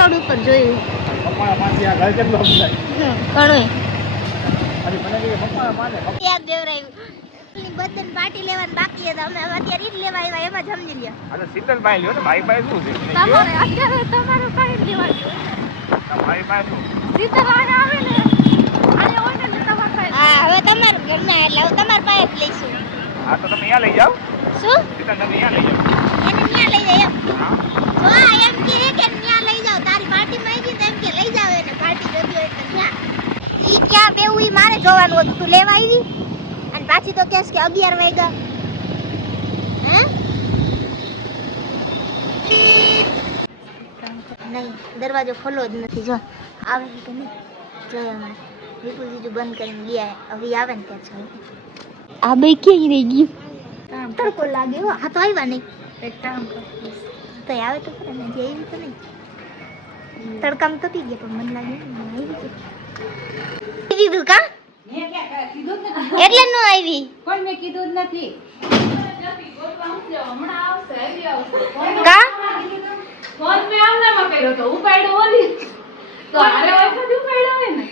Road ઉપર જોયું birthday party લેવાની બાકી હતી. અમે અત્યારે ઈ જ લેવા આવ્યા એમાં જ સમજી લ્યો. આ તો શીતલભાઈ લ્યો ને ભાઈ શું છે? તમારે અત્યારે તમારું કઈ લેવાનું. ભાઈ પાસે શું? આવે ને. આયા હોય ને તમારે પાસે. હા હવે તમારા ઘરના એટલે હવે તમારા પાસે જ લઈશું. હા તો તમે અહીંયા લઈ જાઓ. શું? તમે અહીંયા લઈ જાઓ એને ન્યા લઈ જાય એમ હા જો આ એમ કહે કે ન્યા લઈ જાઓ તારી પાર્ટી માં આવી તો એમ કે લઈ જાવ એને પાર્ટી જોતી હોય તો ન્યા ઈ ક્યાં બેવું ઈ મારે જોવાનું હતું તું લેવા આવી? અને પાછી તો કહેશ કે 11 વાગ્યા. હે? નહીં દરવાજો ખોલો જ નથી. જો આવે છે કે નહીં? જોઈએ હમણાં વિપુલ જીજુ બંધ કરીને ગયા. હવે ઈ આવે ને ત્યાં છે આ બે ક્યાં રહી ગયું? તડકો લાગે હો. હા તો આવ્યા નહીં. એક કામ તો આવે તો ખરા ને જે આવી તો નહીં. તડકામાં તપી ગયા પણ મને લાગે ને આવી ગયું કીધું કા? એટલે ન આવી. પણ મેં કીધું જ નથી. કા? ફોન મેં આમનામાં કર્યો તો ઉપાડ્યો ઓલી. તો હારે વખત ઉપાડ્યો હોય ને.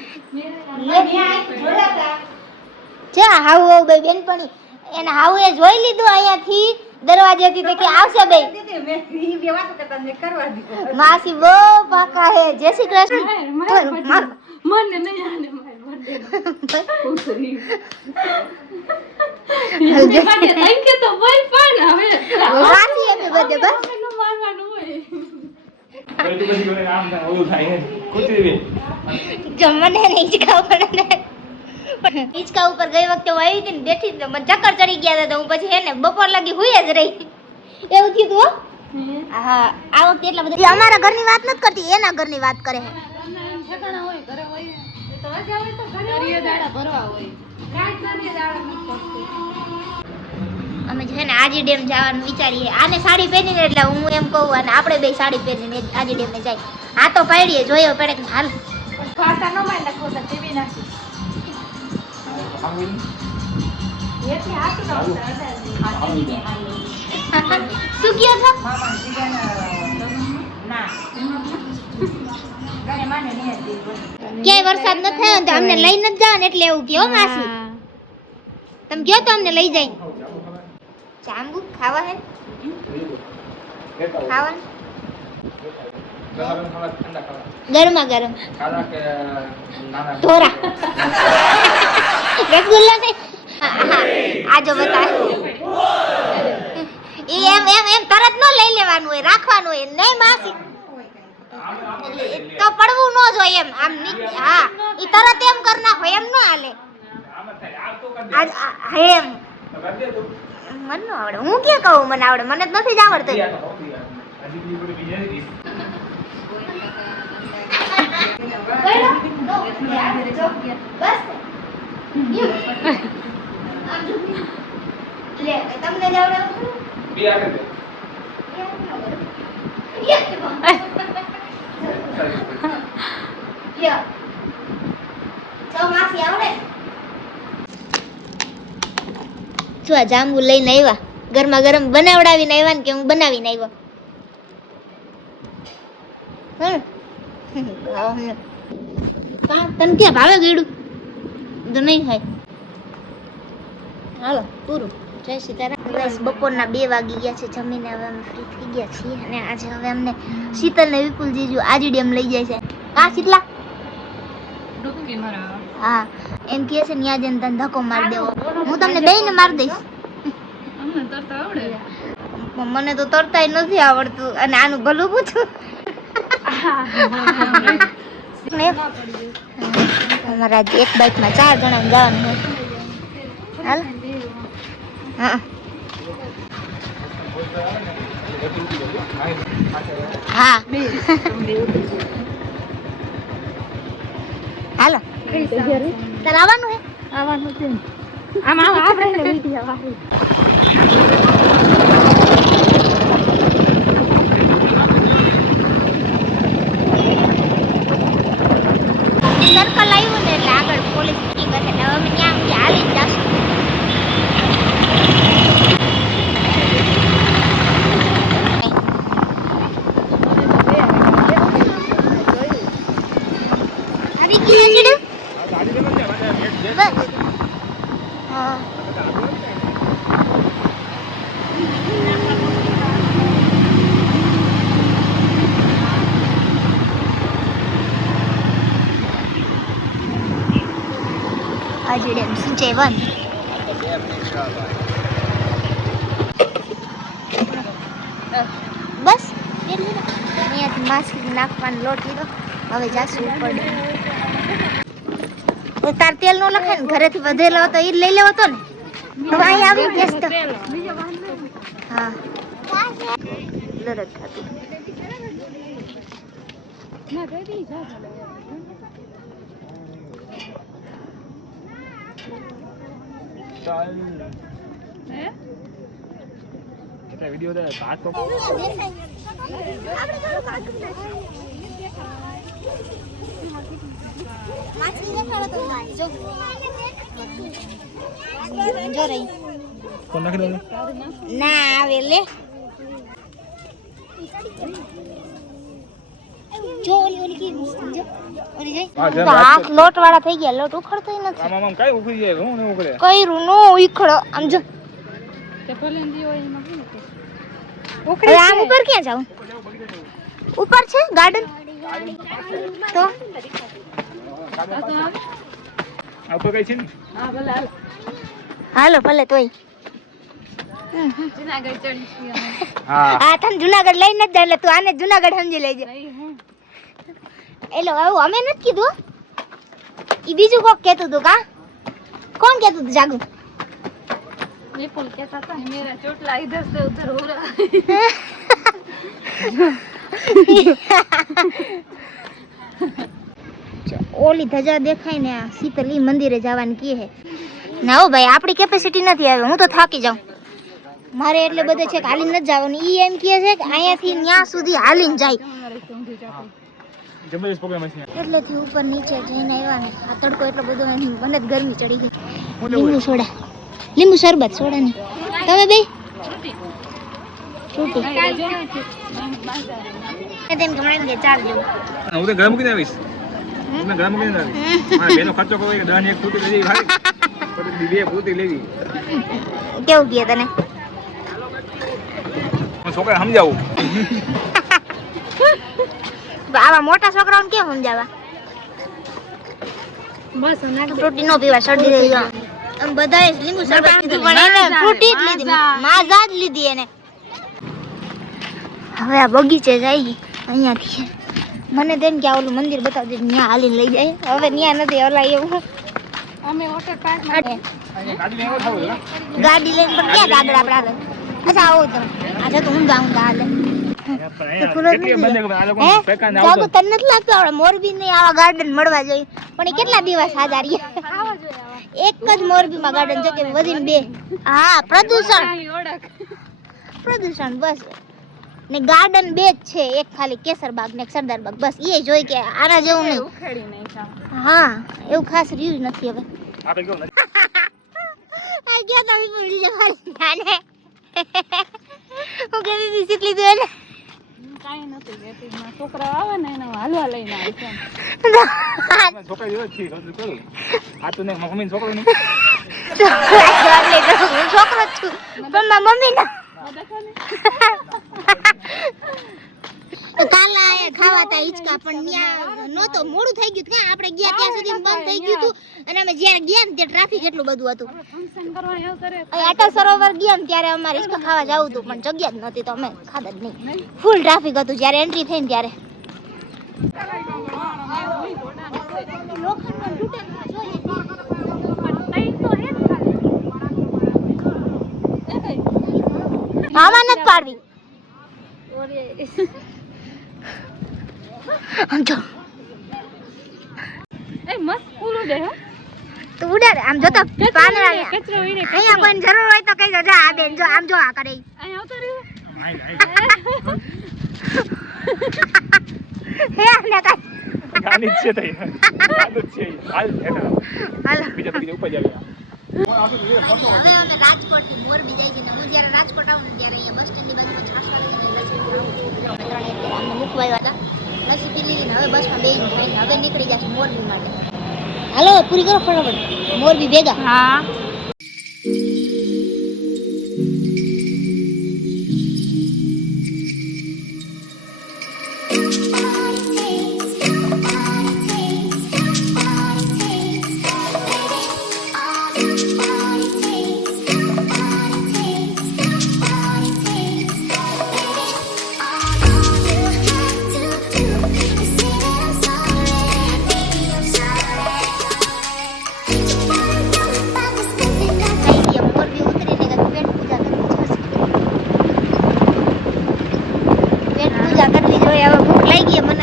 જા હાવ હાવ બે બેનપણી. એને હાવ એ જોઈ લીધું અહીંયાથી દરવાજેથી કે આવશે બે મેં ઈ બે વાતો કરતા મેં કરવા દીધું. માસી બહુ પાકા હે. જય શ્રી કૃષ્ણ. માર માર- મને નહીં આને માર birthday ઉતરી હલજો. થેન્ક યુ તો બોલ પણ હવે માસી happy birthday બસ આપણને મારવાનું હોય બધું બધું મને આમ થાય ઓલું થાય હે કૂતરી બી જમવાને ને હિંચકા પડે ને હિંચકા ઉપર ગઈ વખતે હું આવી હતી ને બેઠી હતી તો મને ચક્કર ચડી ગયા હતા તો હું પછી હે ને બપોર લગી હુઈ જ રહી એવું થયું તું હો હા આ વખતે એટલા બધા અમારા ઘરની વાત નથી કરતી એના ઘરની વાત કરે છે અમે છે ને આજી ડેમ જવાનું વિચારીએ. આને સાડી પહેરીને એટલે હું એમ કહું અને આપણે બે સાડી પહેરીને આજી ડેમે જાય. આ તો પાડીએ, જોયો પડે કે હાલ. શું છો? ક્યાંય વરસાદ ન થયો તો અમને લઈ ન જાવ ને એટલે એવું કયો માસી. તમે કયો તો અમને લઈ જાય. જાંબુ ખાવા હે? ખાવા? ગરમા ગરમ ધોરા. રસગુલ્લા નહીં. હા, હા, આ બતા એમ એમ એમ તરત ન લઈ લેવાનું હોય રાખવાનું હોય. નહીં માસી. તો પડવું ન જોઈએ એમ. આમ હા ઈ તરત એમ કર નાખો એમ ન હાલે. આજ એમ. મને ન આવડે. હું ક્યાં કહું મને આવડે. મને જ નથી જ આવડતું. તમને જ આવડે? લ્યો. તો માસી આવડે? જો આ જાંબુ લઈને આવ્યા, ગરમા ગરમ બનાવડાવીને આવ્યા ને કે હું બનાવીને આવ્યો. તને ક્યાં ભાવે ગીડું તો નહીં થાય. હાલો, પૂરું. જય સીતારામ. બસ બપોરના બે વાગી ગયા છે જમીને હવે અમે ફ્રી થઈ ગયા છીએ અને આજે હવે અમને શીતલ ને વિપુલ જીજુ આજી ડેમ લઈ જાય છે. કા શીતલા? હા એમ કહે છે ન્યા જઈને તને ધક્કો મારી દેવો. હું તમને બેયને મારી દઈશ. મને તો તરતાય નથી આવડતું અને આનું ભલું પૂછું. અમારા એક બાઇકમાં ચાર જણા જવાનું હોય. હાલ. હા. હા. હાલો. તારે આવવાનું હે? આવવાનું છે. આમ આમ આપણે આજે ડેમ જેવન બસ અહીંયાથી માસી નાખવાનો લોટ લીધો. હવે જાશું ઉપર તાર તેલ નો લખાય ને ઘરેથી વધેલો હતો એ લઈ લેવો હતો ને. હવે અહીં આવી ગેસ તો. હા. લરજ ખાતું. ચાલ એટલે વીડિયો ના આવે લે જો હાથ. લોટ થઈ ગયા લોટ ઉખડતો નથી આમ આમ ઉખડી આમ જો આમ ઉપર ક્યાં જાઉં ઉપર છે ગાર્ડન તો હાલો ભલે તોય. હા. તને જુનાગઢ લઈને જ એટલે તું આને જુનાગઢ સમજી લેજે. એટલે હવે અમે નથી કીધું. એ બીજું કોક કહેતું હતું કા? કોણ કહેતું હતું જાગુ ઓલી ધજા દેખાય ને આ શીતલી મંદિરે જવાનું કહે હે ના હો ભાઈ આપણી કેપેસિટી નથી આવે હું તો થાકી જાઉં. મારે એટલે બધે છે કે હાલીને નથી જવાનું. ઈ એમ કહે છે કે અહીંયાથી ત્યાં સુધી હાલીને જાય. જબરદસ્ત પ્રોગ્રામ હશે એટલેથી ઉપર નીચે જઈને આવ્યા ને આ તડકો એટલો બધો મને જ ગરમી ચડી ગઈ. લીંબુ સોડા. લીંબુ શરબત સોડા ને. તમે બે? છૂટી. તેમ કે મને કે જેવું હું તો ઘરે મૂકીને આવીશ. હું? ઘરે મૂકીને આવીશ બેનો ખર્ચો કરવો કે દસ એક ફૂટી લેવી ભાઈ. બે ફૂટી લેવી. કેવું કહે તને? છોકરા સમજાવું. આવા મોટા છોકરાઓને કેમ સમજાવવા? બસ ફ્રૂટી નો પીવા શરદી થઈ ગયો આમ બધાએ લીંબુ શરબત પીધું. પણ એને ફ્રૂટી જ લીધી. માઝા જ લીધી એને. હવે આ બગીચે જાય અહીંયાથી. મને તેમ કે ઓલું મંદિર બતાવજે ત્યાં હાલીને લઈ જાય. હવે ત્યાં નથી ઓલા એવું. અમે વોટર પાર્ક ગાડી લઈને પણ ક્યાં આગળ આપણે અચ્છા આવો તો. આજે તો હું? જાઉં હાલે ને તને નથી લાગતું આપણે મોરબી ને આવા ગાર્ડન મળવા જોઈએ. પણ એ કેટલા દિવસ હાજર એક જ મોરબીમાં ગાર્ડન છે કે વધીને બે. હા પ્રદૂષણ. પ્રદૂષણ બસ. ને ગાર્ડન બે જ છે એક ખાલી કેસરબાગ ને સરદારબાગ. બસ એ જોઈ કે આના જેવું નહીં. ઉખેડી નહીં હા એવું ખાસ રહ્યું જ નથી હવે. આપણે કેવું આ ગયા તમે પડી જવાની નાને. હું કહેતી હતી લીધું એને કાંઈ નથી કહેતી મારા છોકરા આવે ને એને હાલવા લઈને આવી છું. છોકરા જેવો જ છીએ સમજુ કરું આ તો ને મમ્મી છોકરો નહીં. છોકરો છું. પણ મમ્મી ના કાલે આયા ખાવા તા હિંચકા, પણ ન્યા નહોતો મોડું થઈ ગયું કે આપણે ગયા ત્યાં સુધી બંધ થઈ ગયું હતું. અને અમે જ્યારે ગયા ને ત્યાં ટ્રાફિક એટલું બધું હતું. અહીં અટલ સરોવર ગયા ને ત્યારે અમારે હિંચકા ખાવા જવું હતું, પણ જગ્યા જ નહોતી તો અમે ખાધા જ નહીં. ફૂલ ટ્રાફિક હતું, જ્યારે એન્ટ્રી થઈ ને ત્યારે. આમાં નથી પાડવી. આમ જો એ મસ્ત પૂરું દે હો તું ઉડાડે આમ જો તો પાંદડા કચરો વીણે અહીંયા કોઈ જરૂર હોય તો કઈ જો આ બેન જો આમ જો આ કરે અહીં આવતો રહ્યો આઈ, આઈ. હે આને કાંઈ. ગાની છે તઈ. ગાની છે હાલ. હાલો બીજા બીજા ઉપર મોરબી જાય છે હું જ્યારે રાજકોટ આવું ને ત્યારે અહીંયા બસ બાજુમાં મૂકવા આવ્યા હતા લસ્સી પી લીધી ને હવે બસમાં બેસીને ખાઈને હવે નીકળી જશે મોરબી માટે. હાલો પૂરી કરો ફટાફટ. મોરબી ભેગા. હા. Bye, Diamond.